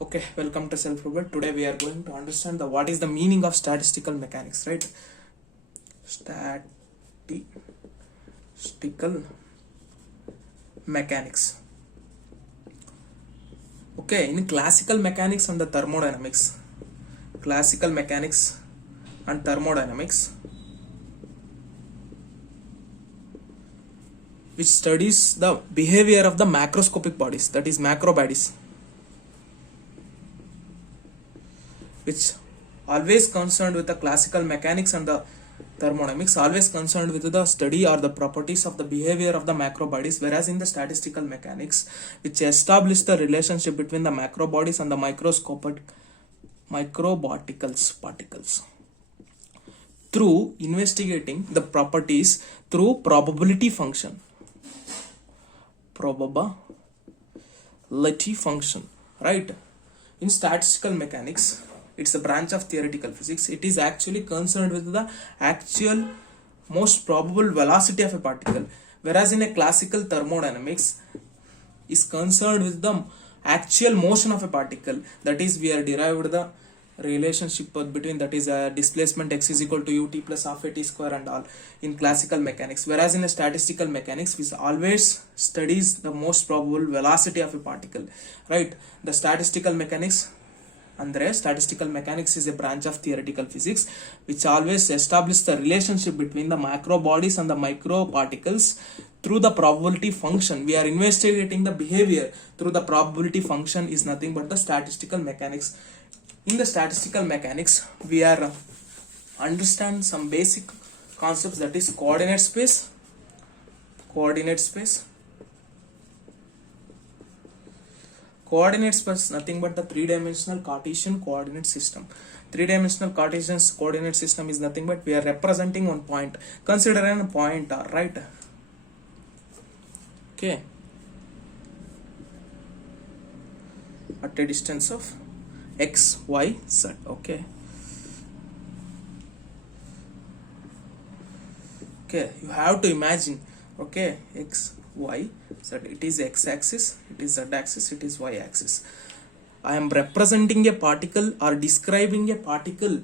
Okay, welcome to Self-Robot. Today we are going to understand what is the meaning of statistical mechanics, right? Statistical mechanics. Okay, in classical mechanics and the thermodynamics, which studies the behavior of the macroscopic bodies, that is macro bodies, which always concerned with the classical mechanics and the thermodynamics, always concerned with the study or the properties of the behavior of the macro bodies, whereas in the statistical mechanics, which establish the relationship between the macro bodies and the particles through investigating the properties through probability function, right? In statistical mechanics, it's a branch of theoretical physics. It is actually concerned with the actual most probable velocity of a particle, whereas in a classical thermodynamics is concerned with the actual motion of a particle. That is, we are derived the relationship between, that is displacement x is equal to ut plus half a t square and all in classical mechanics, whereas in a statistical mechanics we always studies the most probable velocity of a particle, right? The statistical mechanics is a branch of theoretical physics which always establishes the relationship between the macro bodies and the micro particles through the probability function. We are investigating the behavior through the probability function is nothing but the statistical mechanics. In the statistical mechanics, we are understand some basic concepts, that is coordinate space, nothing but the three-dimensional Cartesian coordinate system. Three-dimensional Cartesian coordinate system is nothing but we are representing one point. Consider a point R, right? Okay, at a distance of x, y, z. Okay, you have to imagine, okay, x, y, z. It is x-axis, it is z-axis, it is y-axis. I am representing a particle or describing a particle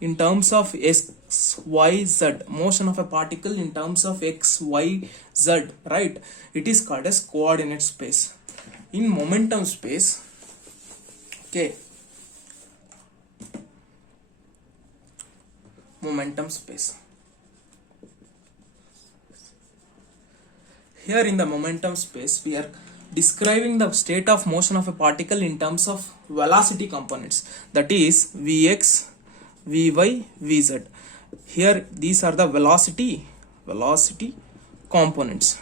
in terms of x, y, z, motion of a particle in terms of x, y, z, right? It is called as coordinate space. In momentum space, okay, here in the momentum space, we are describing the state of motion of a particle in terms of velocity components, that is Vx, Vy, Vz. Here these are the velocity components.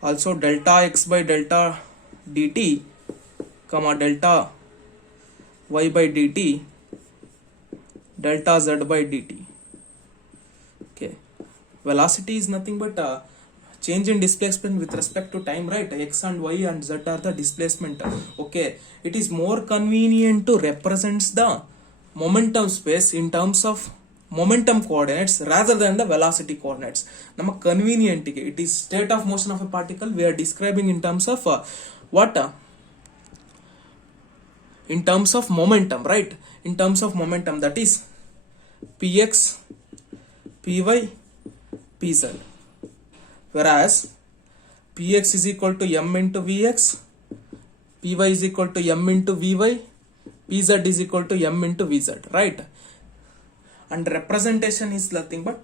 Also delta x by delta dt, delta y by dt, delta z by dt. Okay, velocity is nothing but change in displacement with respect to time, right? X and y and z are the displacement. Okay, it is more convenient to represent the momentum space in terms of momentum coordinates rather than the velocity coordinates. Nama convenient, it is state of motion of a particle we are describing in terms of in terms of momentum, right? In terms of momentum, that is px, py, pz, whereas px is equal to m into vx, py is equal to m into vy, pz is equal to m into vz, right? And representation is nothing but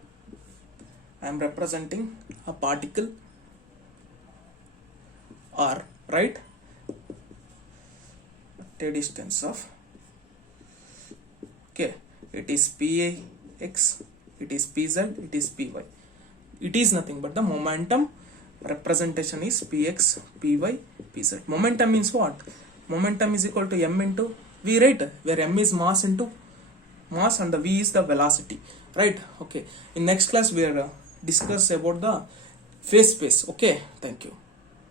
I am representing a particle r, right, at a distance of, okay, it is px, it is pz, it is py. It is nothing but the momentum representation is px, py, pz. Momentum means what? Momentum is equal to m into v, right? Where m is mass into mass and the v is the velocity, right? Okay, in next class we are discuss about the phase space. Okay, thank you.